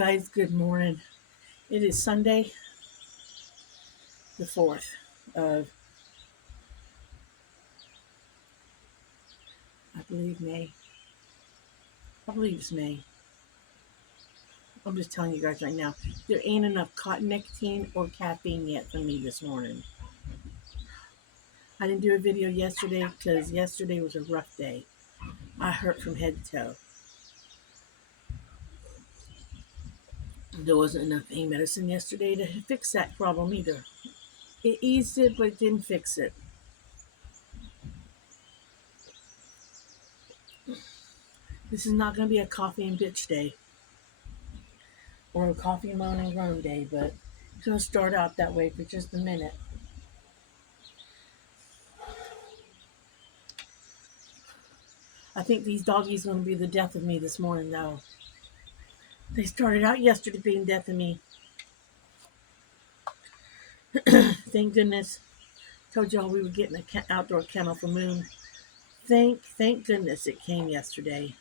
Guys, good morning. It is Sunday, the 4th of, I believe, May. I believe it's May. I'm just telling you guys right now, there ain't enough cotton nicotine or caffeine yet for me this morning. I didn't do a video yesterday because yesterday was a rough day. I hurt from head to toe. There wasn't enough pain medicine yesterday to fix that problem either. It eased it, but it didn't fix it. This is not going to be a coffee and bitch day or a coffee, moan, and groan day, but it's going to start out that way for just a minute. I think these doggies are going to be the death of me this morning, though. They started out yesterday being death of me. Thank goodness. Told y'all we were getting an outdoor kennel for Moon. Thank goodness it came yesterday.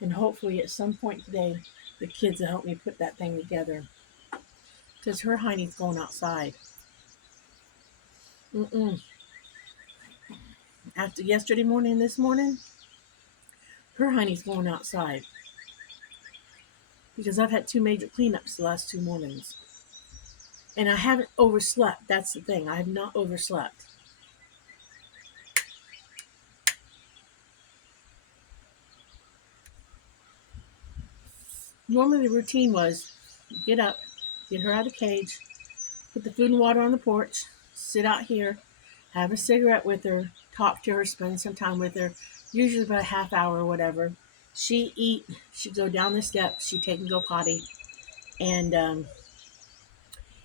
And hopefully at some point today, the kids will help me put that thing together. Because her Heine's going outside. After yesterday morning and this morning, her Heine's going outside. Because I've had 2 major cleanups the last 2 mornings. And I haven't overslept. That's the thing. I have not overslept. Normally the routine was get up, get her out of the cage, put the food and water on the porch, sit out here, have a cigarette with her, talk to her, spend some time with her, usually about a half hour or whatever. She eat, she go down the steps, she take and go potty. And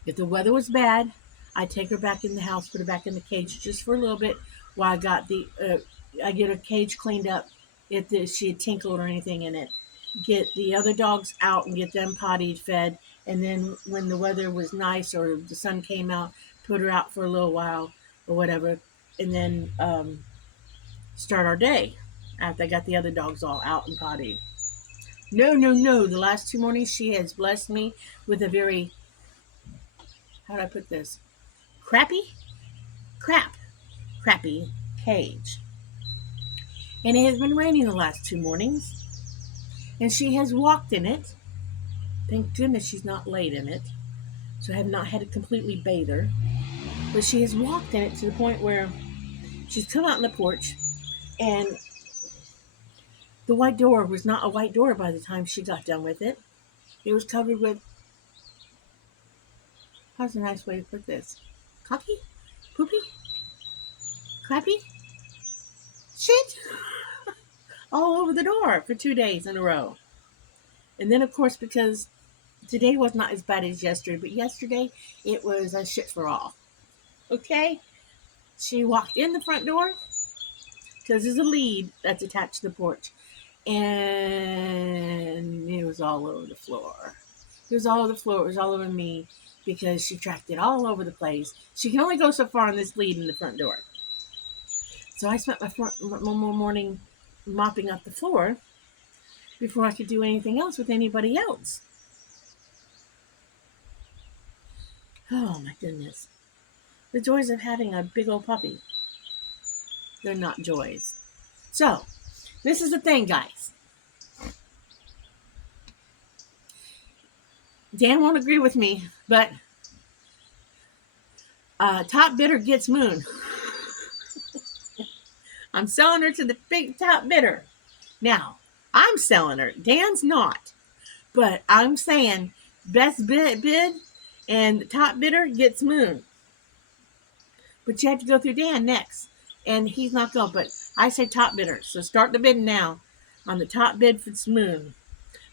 if the weather was bad, I take her back in the house, put her back in the cage just for a little bit while I get her cage cleaned up if she had tinkled or anything in it. Get the other dogs out and get them potty fed. And then when the weather was nice or the sun came out, put her out for a little while or whatever. And then start our day after I got the other dogs all out and pottied. No. The last 2 mornings she has blessed me with a very, how do I put this? Crappy cage. And it has been raining the last 2 mornings. And she has walked in it. Thank goodness she's not laid in it. So I have not had to completely bathe her. But she has walked in it to the point where she's come out on the porch and the white door was not a white door by the time she got done with it. It was covered with, how's a nice way to put this? Cocky? Poopy? Clappy? Shit! All over the door for 2 days in a row. And then, of course, because today was not as bad as yesterday, but yesterday it was a shit for all. Okay? She walked in the front door because there's a lead that's attached to the porch. And it was all over the floor. It was all over the floor. It was all over me because she tracked it all over the place. She can only go so far on this lead in the front door. So I spent my morning mopping up the floor before I could do anything else with anybody else. Oh my goodness. The joys of having a big old puppy. They're not joys. So, this is the thing, guys. Dan won't agree with me, but top bidder gets Moon. I'm selling her to the big top bidder. Now, I'm selling her. Dan's not. But I'm saying best bid and the top bidder gets Moon. But you have to go through Dan next. And he's not going. But I say top bidder. So start the bidding now on the top bid for Moon.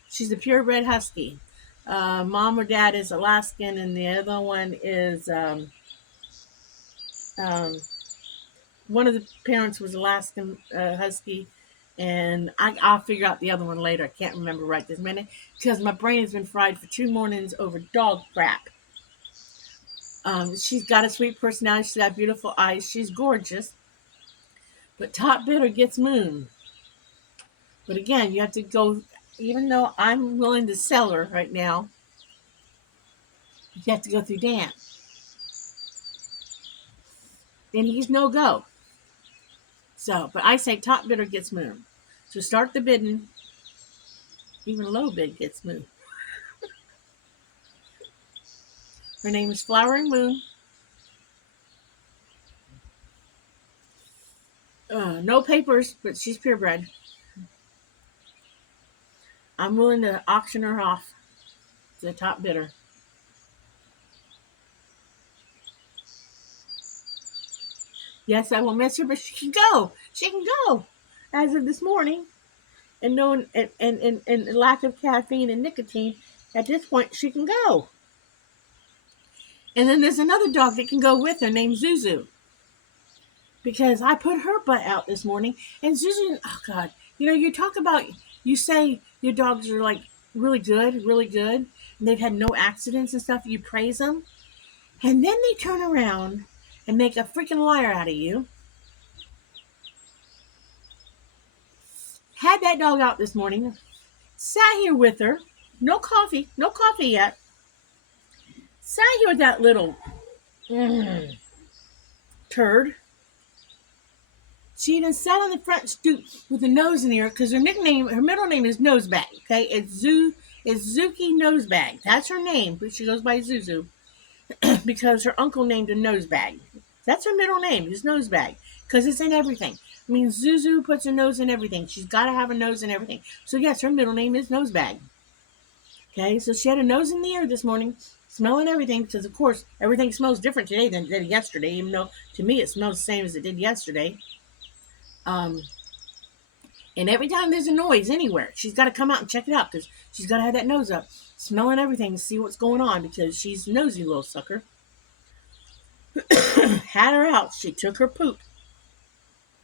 She's a purebred husky. Mom or dad is Alaskan, and the other one is one of the parents was Alaskan husky, and I'll figure out the other one later. I can't remember right this minute because my brain has been fried for 2 mornings over dog crap. She's got a sweet personality. She's got beautiful eyes. She's gorgeous. But top bidder gets Moon. But again, you have to go even though I'm willing to sell her right now, you have to go through Dan. And he's no go. So, but I say top bidder gets moved. So start the bidding. Even low bid gets moved. Her name is Flowering Moon. No papers, but she's purebred. I'm willing to auction her off to the top bidder. Yes, I will miss her, but she can go. She can go. As of this morning, and knowing and lack of caffeine and nicotine, at this point she can go. And then there's another dog that can go with her named Zuzu. Because I put her butt out this morning, and Zuzu, oh God, you talk about, you say your dogs are like really good, and they've had no accidents and stuff. You praise them, and then they turn around and make a freaking liar out of you. Had that dog out this morning, sat here with her, no coffee yet. Sat here with that little turd. She even sat on the front stoop with a nose in the ear because her middle name is Nosebag. Okay, it's Zuki Nosebag. That's her name, but she goes by Zuzu because her uncle named her Nosebag. That's her middle name, is Nosebag, because it's in everything. I mean, Zuzu puts her nose in everything. She's got to have a nose in everything. So yes, her middle name is Nosebag. Okay, so she had a nose in the air this morning, smelling everything, because of course everything smells different today than it did yesterday, even though to me it smells the same as it did yesterday. And every time there's a noise anywhere, she's got to come out and check it out because she's got to have that nose up, smelling everything to see what's going on because she's a nosy little sucker. Had her out. She took her poop.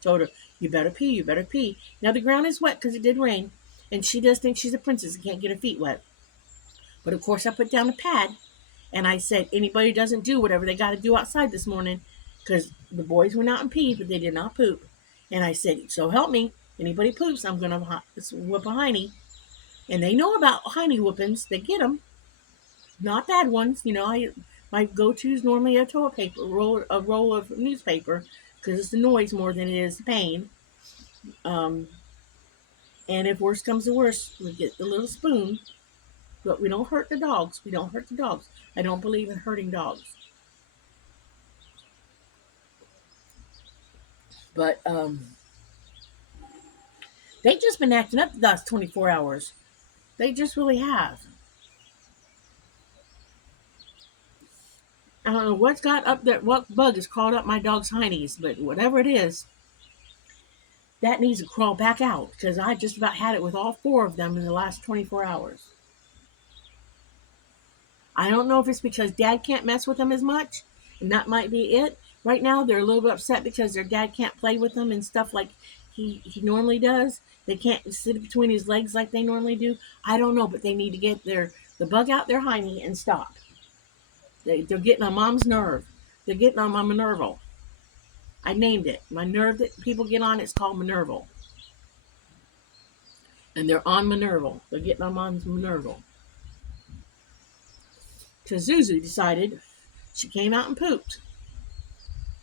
Told her, you better pee, you better pee. Now the ground is wet because it did rain, and she does think she's a princess and can't get her feet wet. But of course I put down a pad, and I said, anybody who doesn't do whatever they got to do outside this morning, because the boys went out and peed, but they did not poop. And I said, so help me. Anybody poops, I'm going to whoop a hiney. And they know about hiney whoopings. They get them. Not bad ones. My go-to is normally a toilet paper, a roll of newspaper, because it's the noise more than it is the pain. And if worse comes to worse, we get the little spoon. But we don't hurt the dogs. We don't hurt the dogs. I don't believe in hurting dogs. But they've just been acting up the last 24 hours. They just really have. I don't know what's got up there, what bug has crawled up my dog's heinies, but whatever it is, that needs to crawl back out because I just about had it with all four of them in the last 24 hours. I don't know if it's because dad can't mess with them as much, and that might be it. Right now, they're a little bit upset because their dad can't play with them and stuff like he normally does. They can't sit between his legs like they normally do. I don't know, but they need to get the bug out their hiney and stop. They're getting on mom's nerve. They're getting on my Minerval. I named it. My nerve that people get on, it's called Minerval. And they're on Minerval. They're getting on mom's Minerval. Because Zuzu decided she came out and pooped.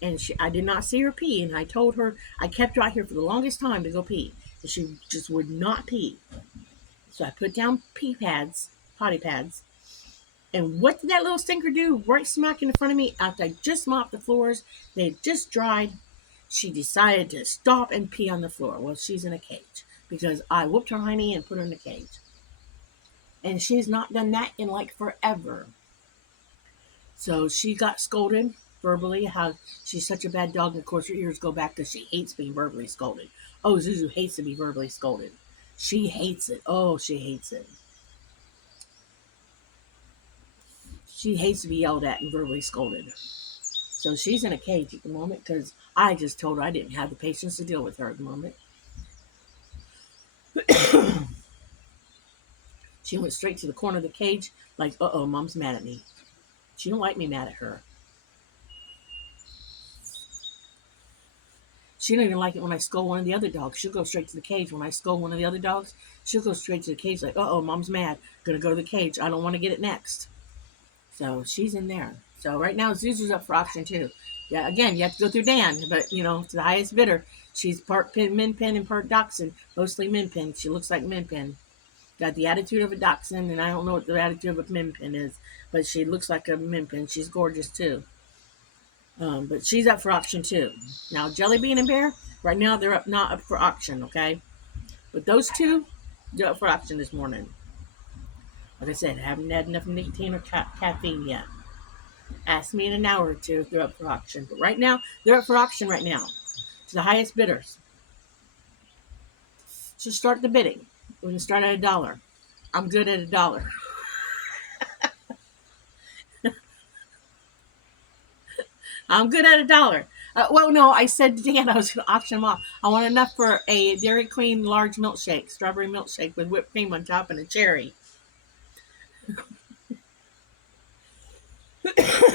And I did not see her pee. And I told her, I kept her out here for the longest time to go pee. And she just would not pee. So I put down potty pads. And what did that little stinker do? Right smack in front of me after I just mopped the floors. They had just dried. She decided to stop and pee on the floor. Well, she's in a cage because I whooped her hiney and put her in a cage. And she's not done that in like forever. So she got scolded verbally how she's such a bad dog. And of course, her ears go back because she hates being verbally scolded. Oh, Zuzu hates to be verbally scolded. She hates it. Oh, she hates it. She hates to be yelled at and verbally scolded. So she's in a cage at the moment because I just told her I didn't have the patience to deal with her at the moment. She went straight to the corner of the cage like, uh-oh, mom's mad at me. She don't like me mad at her. She don't even like it when I scold one of the other dogs. She'll go straight to the cage. When I scold one of the other dogs, she'll go straight to the cage like, uh oh, mom's mad. Gonna go to the cage. I don't want to get it next. So she's in there. So right now Zuzu's up for auction too. Yeah, again, you have to go through Dan, but to the highest bidder. She's part min pin and part dachshund, mostly min pin. She looks like min pin. Got the attitude of a dachshund, and I don't know what the attitude of a min pin is, but she looks like a min pin. She's gorgeous too. But she's up for auction too. Now Jelly Bean and Bear, right now they're not up for auction, okay? But those two, they're up for auction this morning. Like I said, I haven't had enough nicotine or caffeine yet. Ask me in an hour or two if they're up for auction. But right now, they're up for auction right now to the highest bidders. So start the bidding. We're going to start at $1. I'm good at $1. I'm good at $1. Well, no, I said to Dan I was going to auction them off. I want enough for a Dairy Queen large milkshake, strawberry milkshake with whipped cream on top and a cherry.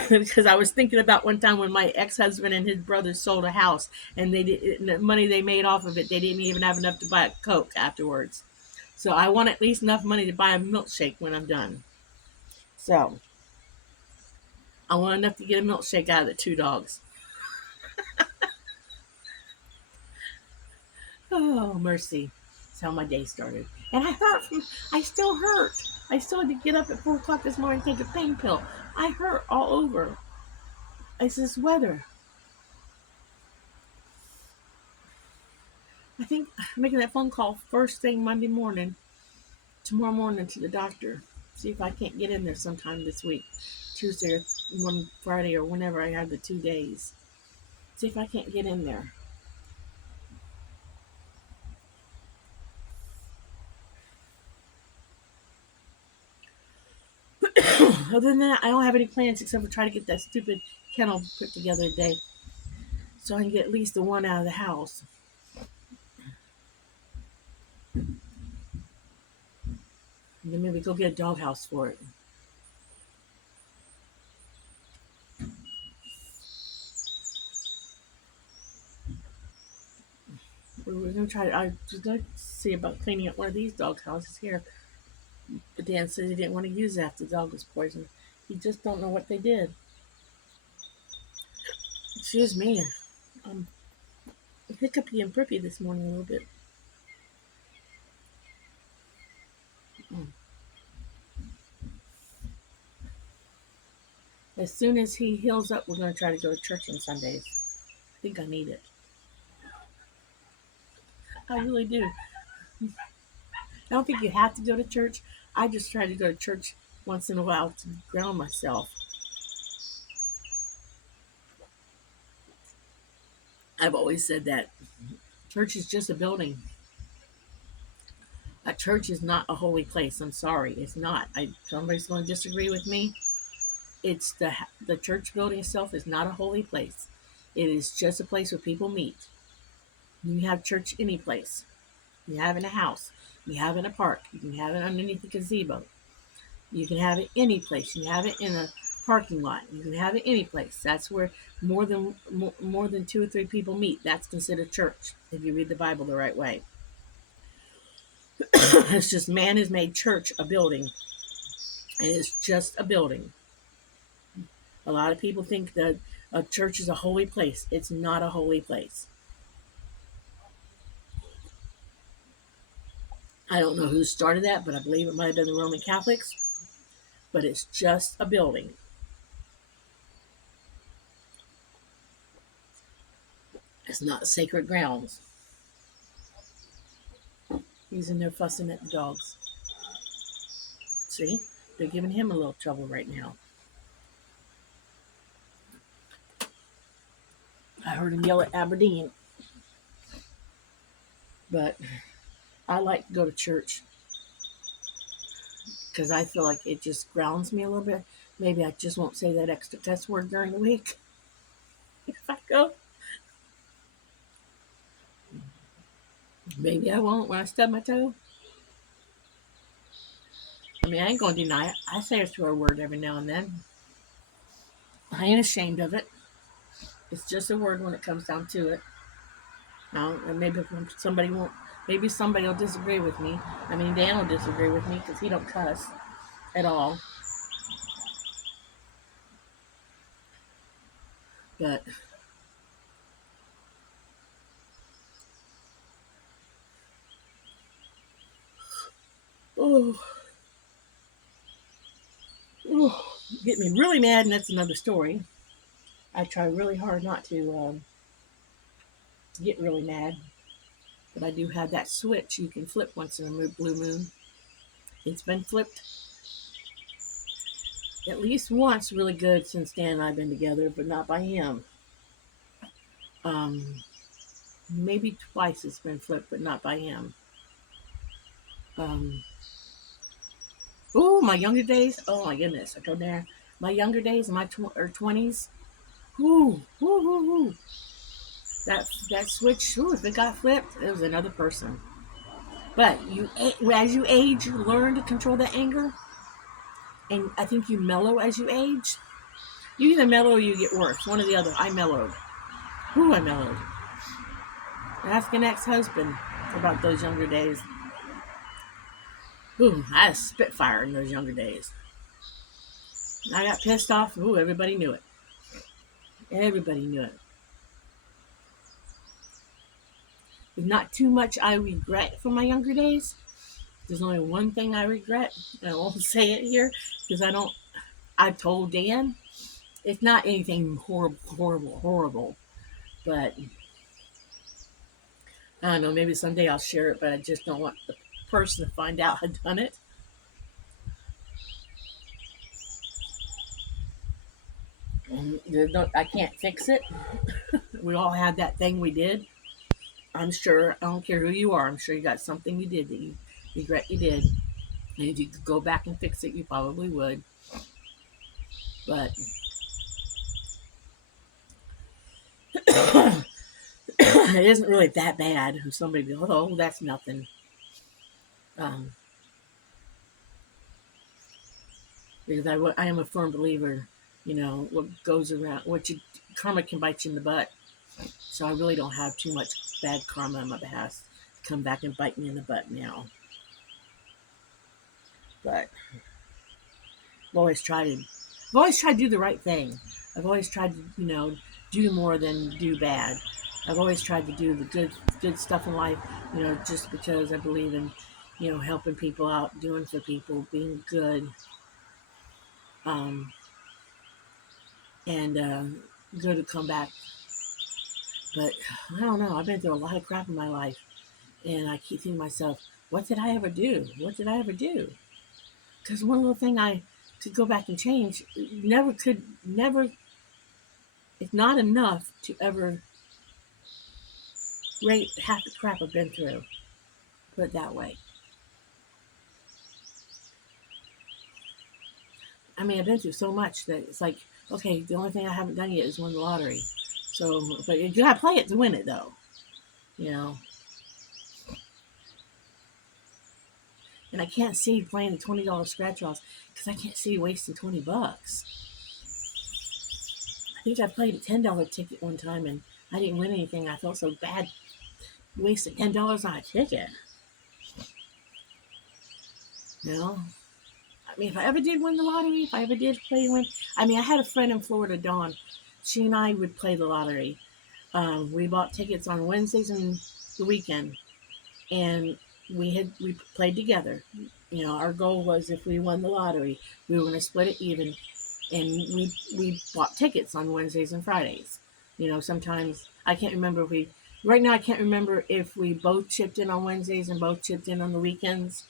Because I was thinking about one time when my ex-husband and his brother sold a house, and the money they made off of it, they didn't even have enough to buy a Coke afterwards. So I want at least enough money to buy a milkshake when I'm done. So I want enough to get a milkshake out of the two dogs. Oh, mercy. That's how my day started. And I still hurt. I still had to get up at 4 o'clock this morning and take a pain pill. I hurt all over. It's this weather. I think I'm making that phone call first thing tomorrow morning to the doctor. See if I can't get in there sometime this week. Tuesday or one Friday or whenever I have the 2 days. See if I can't get in there. Other than that, I don't have any plans except for try to get that stupid kennel put together today. So I can get at least the one out of the house. And then maybe go get a doghouse for it. We're gonna try. I was gonna see about cleaning up one of these dog houses here, but Dan said he didn't want to use it after the dog was poisoned. He just don't know what they did. Excuse me. I'm hiccupy and prippy this morning a little bit. Mm. As soon as he heals up, we're gonna try to go to church on Sundays. I think I need it. I really do. I don't think you have to go to church. I just try to go to church once in a while to ground myself. I've always said that church is just a building. A church is not a holy place. I'm sorry, it's not. Somebody's going to disagree with me. It's the church building itself is not a holy place. It is just a place where people meet. You have church any place. You have it in a house. You have it in a park. You can have it underneath the gazebo. You can have it any place. You can have it in a parking lot. You can have it any place. That's where more than 2 or 3 people meet. That's considered church if you read the Bible the right way. It's just man has made church a building, and it's just a building. A lot of people think that a church is a holy place. It's not a holy place. I don't know who started that, but I believe it might have been the Roman Catholics. But it's just a building. It's not sacred grounds. He's in there fussing at the dogs. See? They're giving him a little trouble right now. I heard him yell at Aberdeen. But I like to go to church because I feel like it just grounds me a little bit. Maybe I just won't say that extra cuss word during the week if I go. Maybe I won't when I stub my toe. I mean, I ain't going to deny it. I say a swear word every now and then. I ain't ashamed of it. It's just a word when it comes down to it. And maybe somebody won't. Maybe somebody will disagree with me. I mean, Dan will disagree with me because he don't cuss at all. But oh, oh, get me really mad, and that's another story. I try really hard not to get really mad, but I do have that switch you can flip once in a blue moon. It's been flipped at least once really good since Dan and I've been together, but not by him. Um, Maybe twice it's been flipped, but not by him. Um, oh, my younger days. Oh my goodness, I go there. My younger days, my 20s. Whoo, whoo, whoo, whoo. That switch. Ooh, if it got flipped, it was another person. But as you age, you learn to control that anger, and I think you mellow as you age. You either mellow or you get worse. One or the other. I mellowed. Whoo, I mellowed. Ask an ex-husband about those younger days. Ooh, I had a spitfire in those younger days. I got pissed off. Ooh, everybody knew it. Everybody knew it. There's not too much I regret from my younger days. There's only one thing I regret, and I won't say it here because I don't. I told Dan it's not anything horrible, horrible, horrible, but I don't know. Maybe someday I'll share it, but I just don't want the person to find out I've done it. And I can't fix it. We all had that thing we did. I'm sure. I don't care who you are. I'm sure you got something you did that you regret you did. And if you could go back and fix it, you probably would. But it isn't really that bad. Somebody be, oh, that's nothing. Um, because I am a firm believer, what goes around, karma can bite you in the butt. So I really don't have too much bad karma on my behalf come back and bite me in the butt now. But I've always tried to, I've always tried to do the right thing. I've always tried to, do more than do bad. I've always tried to do the good stuff in life, just because I believe in, helping people out, doing for people, being good, um, and good to come back. But I don't know. I've been through a lot of crap in my life, and I keep thinking to myself, what did I ever do? What did I ever do? Because one little thing I could go back and change never. It's not enough to ever rate half the crap I've been through. Put it that way. I mean, I've been through so much that it's like, okay, the only thing I haven't done yet is win the lottery. So, but you gotta play it to win it, though. You know, and I can't see playing the $20 scratch offs because I can't see wasting $20. I think I played a $10 ticket one time and I didn't win anything. I felt so bad wasting $10 on a ticket. You know, I mean, if I ever did win the lottery, if I ever did play and win, I mean, I had a friend in Florida, Dawn. She and I would play the lottery. We bought tickets on Wednesdays and the weekend, and we played together. Our goal was if we won the lottery, we were going to split it even, and we bought tickets on Wednesdays and Fridays. Sometimes I can't remember if we. Right now, I can't remember if we both chipped in on Wednesdays and both chipped in on the weekends,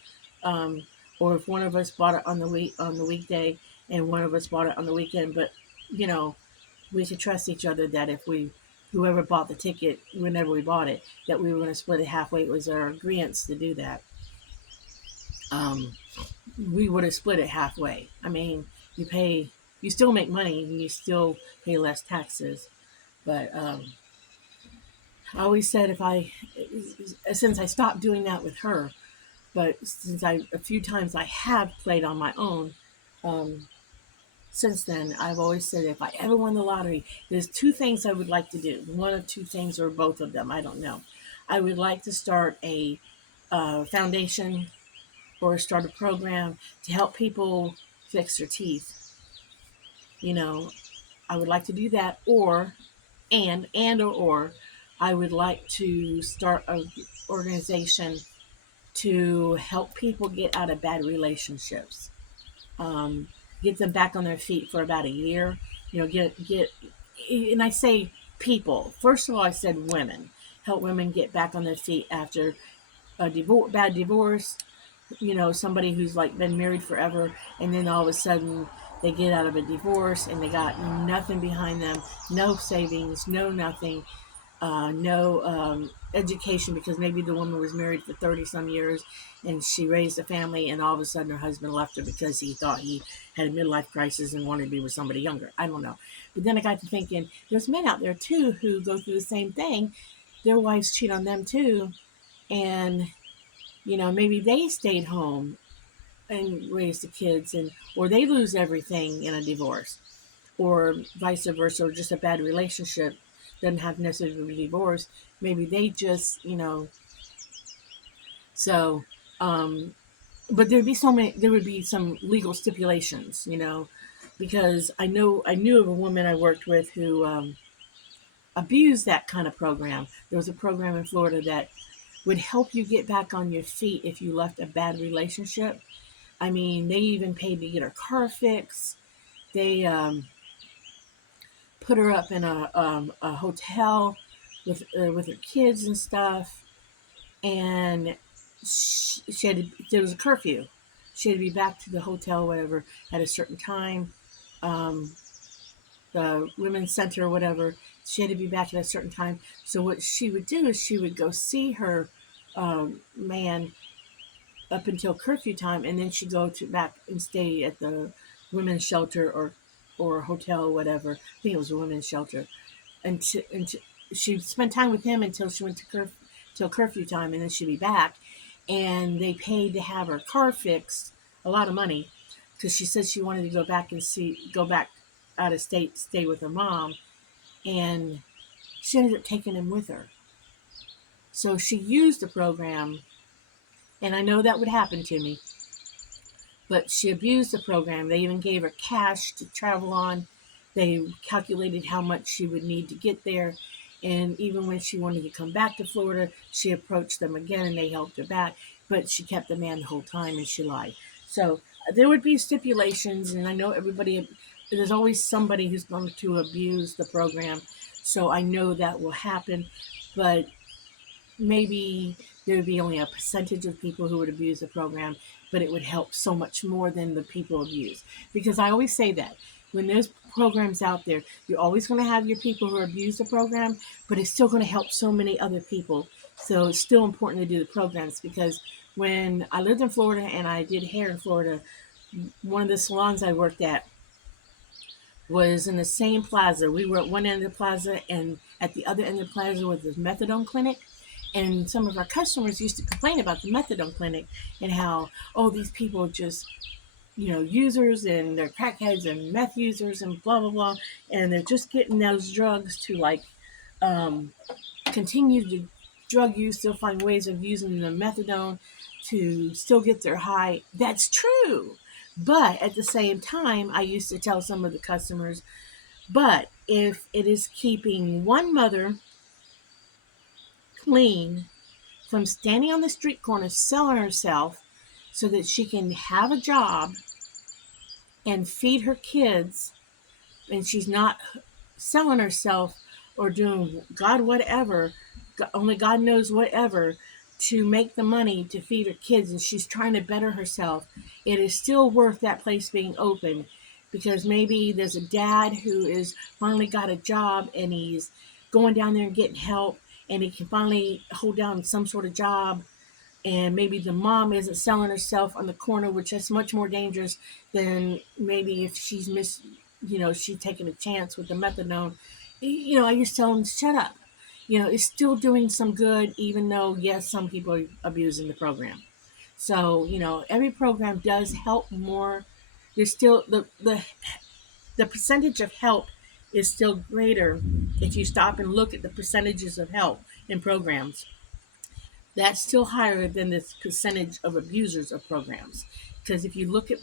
um, or if one of us bought it on the weekday and one of us bought it on the weekend. But you know, we should trust each other that if whoever bought the ticket, whenever we bought it, that we were going to split it halfway. It was our agreement to do that. Um, we would have split it halfway. I mean, you still make money and you still pay less taxes. But I always said since I stopped doing that with her, but a few times I have played on my own, um, since then, I've always said if I ever won the lottery, there's two things I would like to do. One of two things, or both of them. I don't know. I would like to start a foundation or start a program to help people fix their teeth. You know, I would like to do that, or or I would like to start a organization to help people get out of bad relationships, um, get them back on their feet for about a year. Get, and I say people. First of all, I said women. Help women get back on their feet after a bad divorce. Somebody who's like been married forever, and then all of a sudden they get out of a divorce and they got nothing behind them, no savings, no nothing, no education, because maybe the woman was married for 30 some years and she raised a family, and all of a sudden her husband left her because he thought he had a midlife crisis and wanted to be with somebody younger. I don't know. But then I got to thinking, there's men out there too who go through the same thing. Their wives cheat on them too. And, maybe they stayed home and raised the kids, or they lose everything in a divorce, or vice versa, or just a bad relationship doesn't have necessarily to be divorced. Maybe they just, so, but there would be some legal stipulations, because I knew of a woman I worked with who abused that kind of program. There was a program in Florida that would help you get back on your feet if you left a bad relationship. I mean, they even paid to get her car fixed. They put her up in a hotel with her kids and stuff, and there was a curfew. She had to be back to the hotel, whatever, at a certain time. Um, the women's center, or whatever. She had to be back at a certain time. So what she would do is she would go see her man up until curfew time, and then she'd go to back and stay at the women's shelter or hotel, or whatever. I think it was a women's shelter, and she'd spend time with him until she went to till curfew time, and then she'd be back. And they paid to have her car fixed, a lot of money, because she said she wanted to go back out of state, stay with her mom, and she ended up taking him with her. So she used the program, and I know that would happen to me, but she abused the program. They even gave her cash to travel on. They calculated how much she would need to get there. And even when she wanted to come back to Florida, she approached them again and they helped her back. But she kept the man the whole time and she lied. So there would be stipulations, and I know there's always somebody who's going to abuse the program. So I know that will happen. But maybe there would be only a percentage of people who would abuse the program, but it would help so much more than the people abuse. Because I always say that when there's programs out there, you're always going to have your people who abuse the program, but it's still going to help so many other people. So it's still important to do the programs, because when I lived in Florida and I did hair in Florida, one of the salons I worked at was in the same plaza. We were at one end of the plaza, and at the other end of the plaza was this methadone clinic. And some of our customers used to complain about the methadone clinic and how, oh, these people are just, users, and they're crackheads and meth users and blah, blah, blah. And they're just getting those drugs to um, continue to drug use. They'll find ways of using the methadone to still get their high. That's true. But at the same time, I used to tell some of the customers, but if it is keeping one mother clean from standing on the street corner selling herself so that she can have a job and feed her kids, and she's not selling herself or doing God whatever, only God knows whatever, to make the money to feed her kids, and she's trying to better herself, it is still worth that place being open, because maybe there's a dad who is finally got a job and he's going down there and getting help, and he can finally hold down some sort of job, and maybe the mom isn't selling herself on the corner, which is much more dangerous than maybe if she's taking a chance with the methadone. I used to tell them, shut up. It's still doing some good, even though, yes, some people are abusing the program. So, every program does help more. There's still the the percentage of help is still greater if you stop and look at the percentages of help in programs. That's still higher than the percentage of abusers of programs. Because if you look at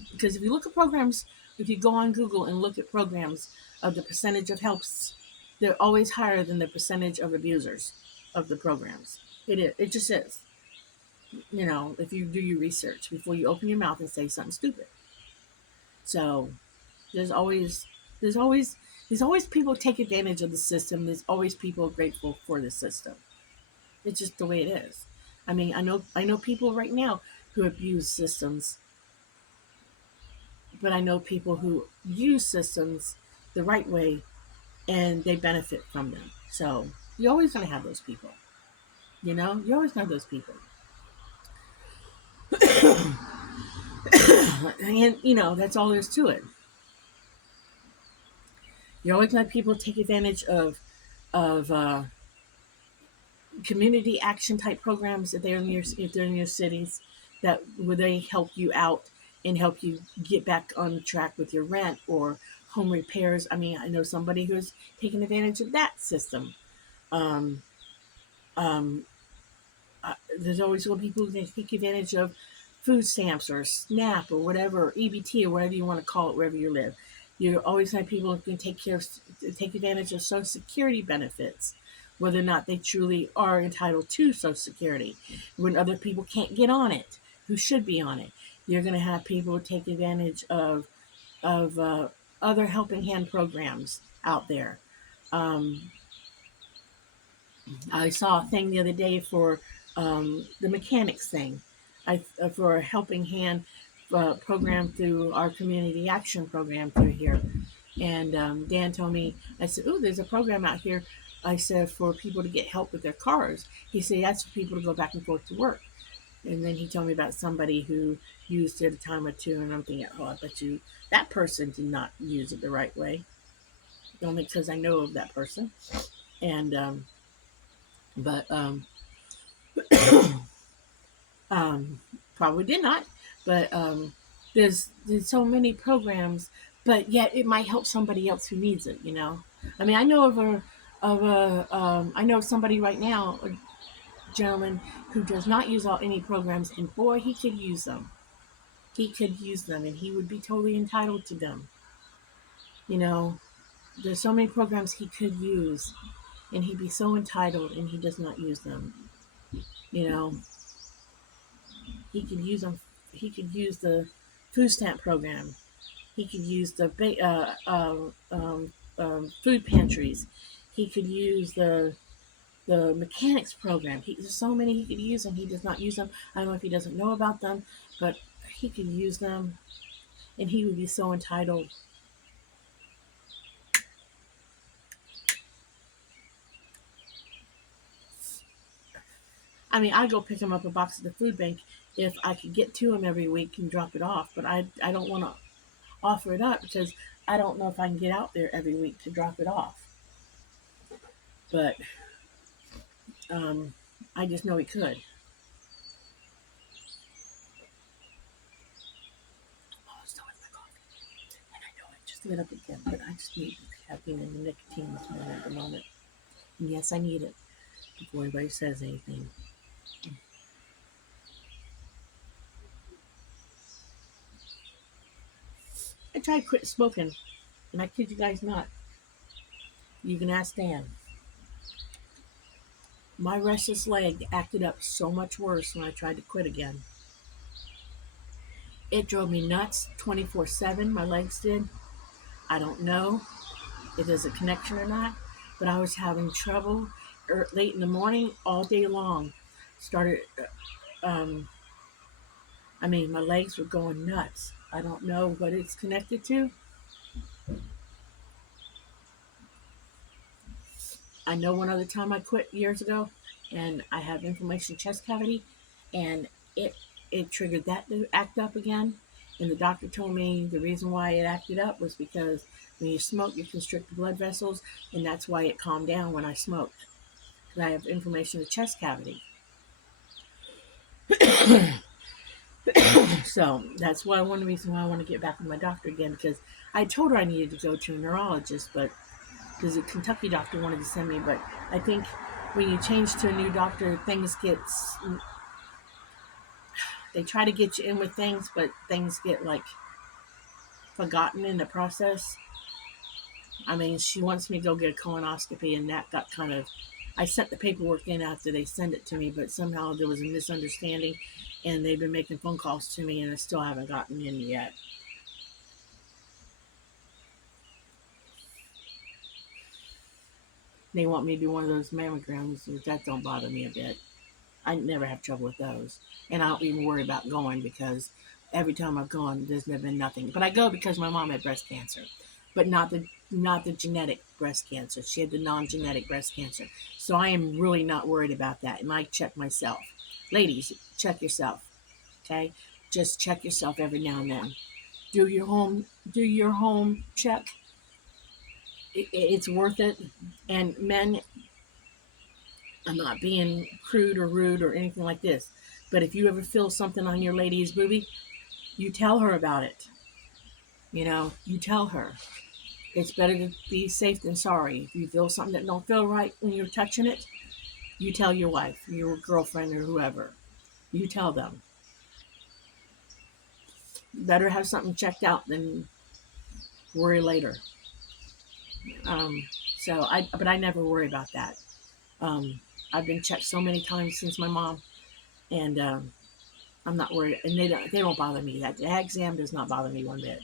programs, if you go on Google and look at programs of the percentage of helps, they're always higher than the percentage of abusers of the programs. It is. It just is. If you do your research before you open your mouth and say something stupid. So there's always there's always there's always people take advantage of the system. There's always people grateful for the system. It's just the way it is. I mean, I know people right now who abuse systems, but I know people who use systems the right way and they benefit from them. So you're always going to have those people. You're always going to have those people. And that's all there's to it. You're always going to have people take advantage of community action type programs that they're in if they're in your cities, that where they help you out and help you get back on track with your rent or home repairs. I mean, I know somebody who's taking advantage of that system. Um, um, there's always going to be people who take advantage of food stamps or SNAP or whatever, EBT or whatever you want to call it, wherever you live. You're always going to have people who can take advantage of Social Security benefits, whether or not they truly are entitled to Social Security, when other people can't get on it, who should be on it. You're going to have people take advantage of other helping hand programs out there. Um, I saw a thing the other day for the mechanics thing, for a helping hand program through our community action program through here. And Dan told me, I said, "Oh, there's a program out here." I said, "For people to get help with their cars." He said, "That's for people to go back and forth to work." And then he told me about somebody who used it a time or two, and I'm thinking, "Oh, I bet you that person did not use it the right way." Only because I know of that person, and but um, probably did not. But there's so many programs, but yet it might help somebody else who needs it. I mean, I know of somebody right now, a gentleman who does not use any programs, and boy, he could use them. He could use them, and he would be totally entitled to them. You know, there's so many programs he could use, and he'd be so entitled, and he does not use them. You know, he could use them. He could use the food stamp program. He could use the food pantries. He could use the mechanics program. There's so many he could use, and he does not use them. I don't know if he doesn't know about them, but he could use them, and he would be so entitled. I mean, I'd go pick him up a box at the food bank if I could get to him every week and drop it off, but I don't want to offer it up because I don't know if I can get out there every week to drop it off. But I just know he could. Oh, so is my coffee. And I know I just lit up again, but I just need caffeine and the nicotine this morning at the moment. And yes, I need it before anybody says anything. I tried to quit smoking, and I kid you guys not. You can ask Dan. My restless leg acted up so much worse when I tried to quit again. It drove me nuts 24/7. My legs did. I don't know if there's a connection or not, but I was having trouble late in the morning all day long. Started, um, I mean, my legs were going nuts. I don't know what it's connected to. I know one other time I quit years ago, and I have inflammation chest cavity, and it it triggered that to act up again. And the doctor told me the reason why it acted up was because when you smoke, you constrict the blood vessels, and that's why it calmed down when I smoked. Because I have inflammation of the chest cavity. So that's why one reason why I want to get back with my doctor again because I told her I needed to go to a neurologist, but because a Kentucky doctor wanted to send me. But I think when you change to a new doctor, things get, they try to get you in with things, but things get like forgotten in the process. I mean, she wants me to go get a colonoscopy, and that got kind of. I sent the paperwork in after they sent it to me, but somehow there was a misunderstanding, and they've been making phone calls to me, and I still haven't gotten in yet. They want me to do one of those mammograms, but that don't bother me a bit. I never have trouble with those, and I don't even worry about going because every time I've gone, there's never been nothing. But I go because my mom had breast cancer, but not the genetic breast cancer. She had the non-genetic breast cancer, so I am really not worried about that. And I check myself. Ladies, check yourself. Okay, just check yourself every now and then. Do your home check. It's worth it. And men, I'm not being crude or rude or anything like this, but if you ever feel something on your lady's boobie, you tell her about it. You tell her. It's better to be safe than sorry. If you feel something that don't feel right when you're touching it, you tell your wife, your girlfriend, or whoever. You tell them. Better have something checked out than worry later. Um, but I never worry about that. Um, I've been checked so many times since my mom, and I'm not worried. And they don't bother me. That exam does not bother me one bit.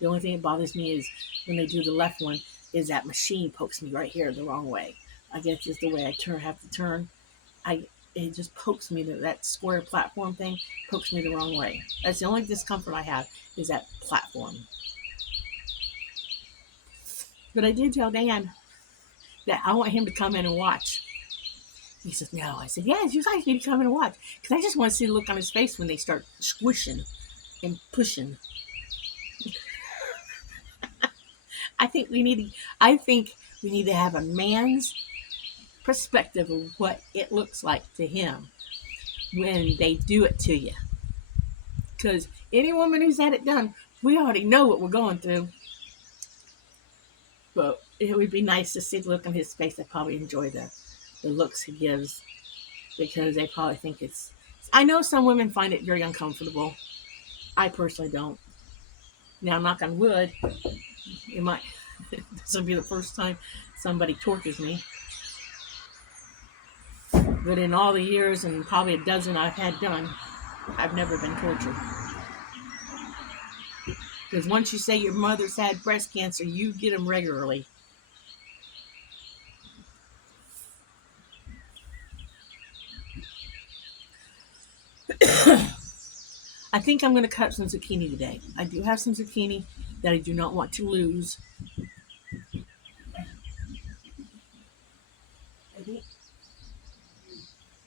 The only thing that bothers me is when they do the left one, is that machine pokes me right here the wrong way. I guess just the way I have to turn. It just pokes me, that square platform thing pokes me the wrong way. That's the only discomfort I have, is that platform. But I did tell Dan that I want him to come in and watch. He says, no. I said, yes, you guys need to come in and watch. Because I just want to see the look on his face when they start squishing and pushing. I think we need to have a man's perspective of what it looks like to him when they do it to you. Because any woman who's had it done, we already know what we're going through. But it would be nice to see the look on his face. I probably enjoy the looks he gives, because they probably think it's. I know some women find it very uncomfortable. I personally don't. Now, knock on wood, it might. This will be the first time somebody tortures me. But in all the years and probably a dozen I've had done, I've never been tortured. Because once you say your mother's had breast cancer, you get them regularly. I think I'm going to cut up some zucchini today. I do have some zucchini that I do not want to lose.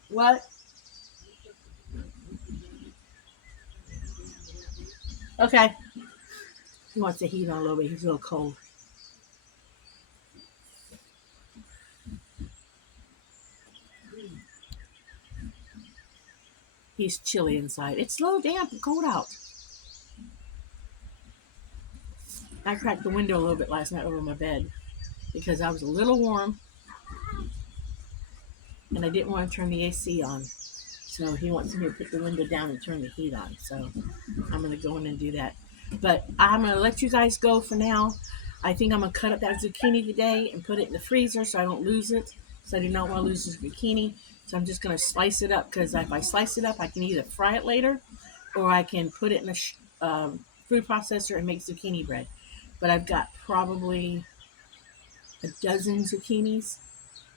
What? Okay. He wants the heat on a little bit. He's a little cold. He's chilly inside. It's a little damp and cold out. I cracked the window a little bit last night over my bed because I was a little warm and I didn't want to turn the AC on. So he wants me to put the window down and turn the heat on. So I'm going to go in and do that. But I'm going to let you guys go for now. I think I'm going to cut up that zucchini today and put it in the freezer so I don't lose it. So I do not want to lose this zucchini. So I'm just going to slice it up, because if I slice it up, I can either fry it later or I can put it in a food processor and make zucchini bread. But I've got probably a dozen zucchinis,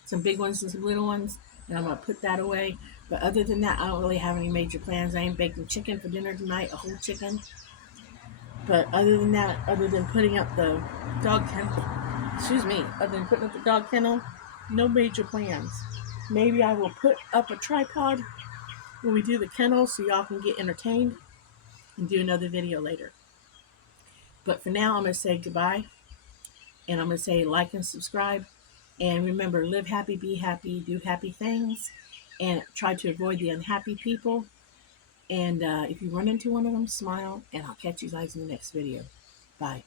some big ones and some little ones, and I'm going to put that away. But other than that, I don't really have any major plans. I am baking chicken for dinner tonight, a whole chicken. But other than that, other than putting up the dog kennel, other than putting up the dog kennel, no major plans. Maybe I will put up a tripod when we do the kennel so y'all can get entertained and do another video later. But for now, I'm going to say goodbye. And I'm going to say like and subscribe. And remember, live happy, be happy, do happy things. And try to avoid the unhappy people. And if you run into one of them, smile. And I'll catch you guys in the next video. Bye.